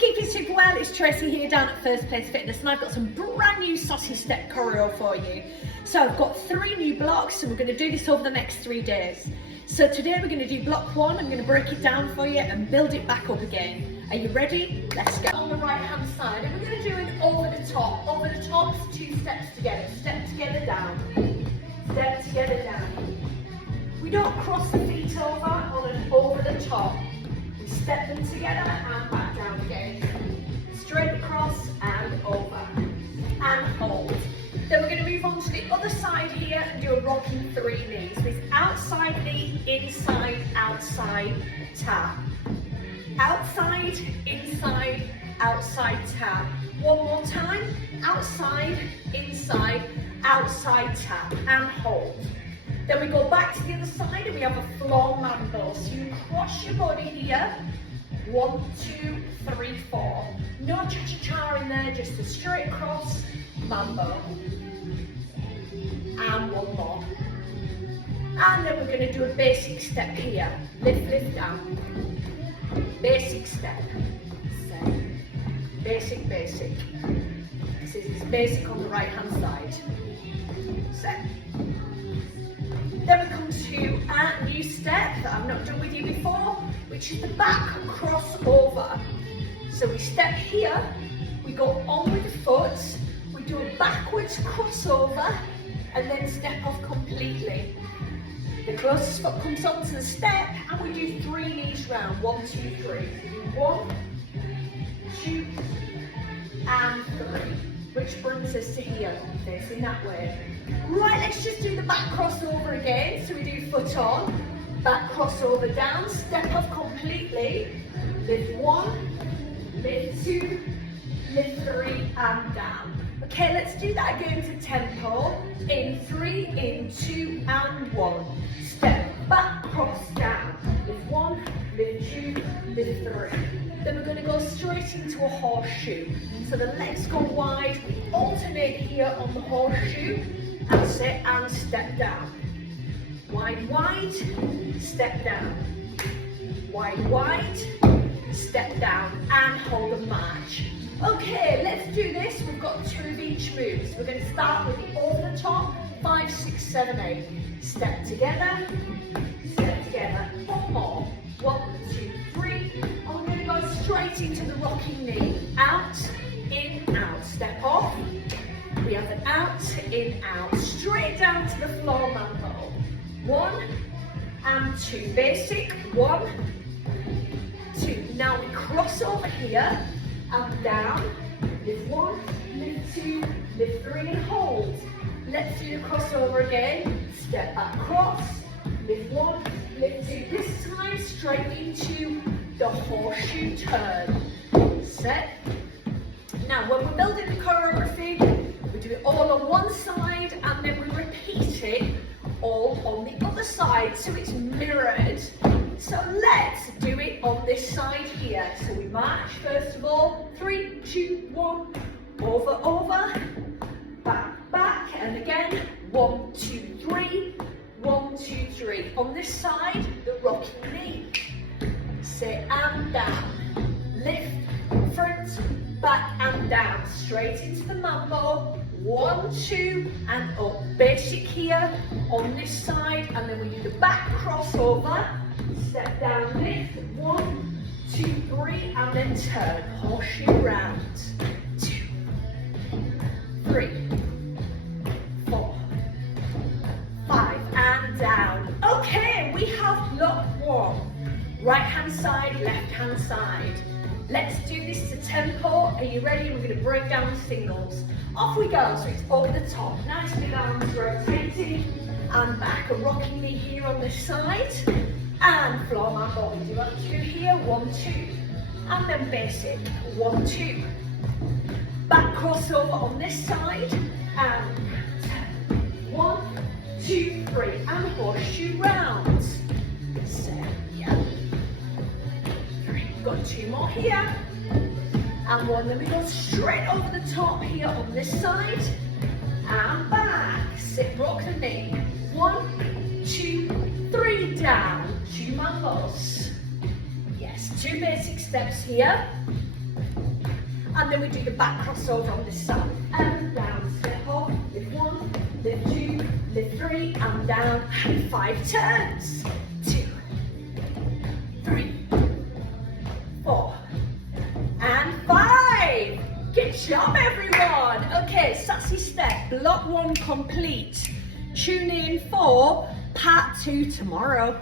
keeping super well? It's Tracy here down at First Place Fitness, and I've got some brand new Sassy step choreo for you. So I've got 3 new blocks, and we're going to do this over the next 3 days. So today we're going to do block 1. I'm going to break it down for you and build it back up again. Are you ready? Let's go. On the right hand side, and we're going to do it over the top. Over the top, 2 steps together. Step together, down. Step together, down. We don't cross the feet over the top. We step them together and back down again. Straight across and over. And hold. Then we're going to move on to the other side here and do a rocking 3 knees. With outside knee, inside, outside, tap. Outside, inside, outside, tap. One more time. Outside, inside, outside, tap. And hold. Then we go back to the other side and we have a floor mambo. So you cross your body here. 1, 2, 3, 4. No cha-cha-cha in there, just a straight cross mambo. And one more. And then we're going to do a basic step here. Lift, lift, down. Basic step. Set. Basic, basic. This is basic on the right hand side. Set. Then we come to a new step that I've not done with you before, which is the back crossover. So we step here, we go on with the foot, we do a backwards crossover, and then step off completely. The closest foot comes onto the step, and we do 3 knees round. 1, 2, 3. So do 1, 2, and 3. Which brings us to here, facing that way. Right, let's just do the back crossover again. So we do foot on, back crossover down, step off completely, lift 1, lift 2, lift 3, and down. Okay, let's do that again to tempo. In 3, in 2, and 1. Step back, cross down. Lift 1, lift 2, lift 3. Then we're going to go straight into a horseshoe. So the legs go wide, we alternate here on the horseshoe, and sit and step down. Wide, wide, step down. Wide, wide, step down, and hold and march. Okay, let's do this. We've got 2 of each move. So we're going to start with the over the top, 5, 6, 7, 8. Step together, step together. 1 more. 1, 2, 3. And we're going to go straight into the rocking knee. Out, in, out. Step off. We have an out, in, out. Straight down to the floor mambo. 1 and 2. Basic. 1, 2. Now we cross over here. Up, down, lift 1, lift 2, lift 3 and hold. Let's do the crossover again. Step back, cross, lift 1, lift 2. This time straight into the horseshoe turn. Set. Now when we're building the choreography, we do it all on one side and then we repeat it all on the other side so it's mirrored. So let's do it on this side here. So we march first of all. 3, 2, 1. Over, over. Back, back. And again. 1, 2, 3. 1, 2, 3. On this side, the rocking knee. Sit and down. Lift, front, back and down. Straight into the mambo. 1, 2, and up. Basic here on this side. And then we do the back crossover. Step down, lift, 1, 2, 3, and then turn, horseshoe round, 2, 3, 4, 5, and down. Okay, we have block 1, right hand side, left hand side. Let's do this to tempo. Are you ready? We're going to break down the singles. Off we go, so it's over the top, nice big arms rotating, and back, a rocking knee here on this side. And floor mambo. We do have 2 here, 1, 2. And then basic, 1, 2. Back crossover on this side. And 1, 2, 3. And horseshoe round. Set, yeah. 3. Got 2 more here. And 1. Then we go straight over the top here on this side. And back. Sit, rock the knee. 1, 2, 3, down. 2 mambos. Yes, 2 basic steps here. And then we do the back crossover on this side. And down, step off, lift 1, lift 2, lift 3, and down, and 5 turns. 2, 3, 4, and 5. Good job, everyone. Okay, sassy step, block 1 complete. Tune in for part 2 tomorrow.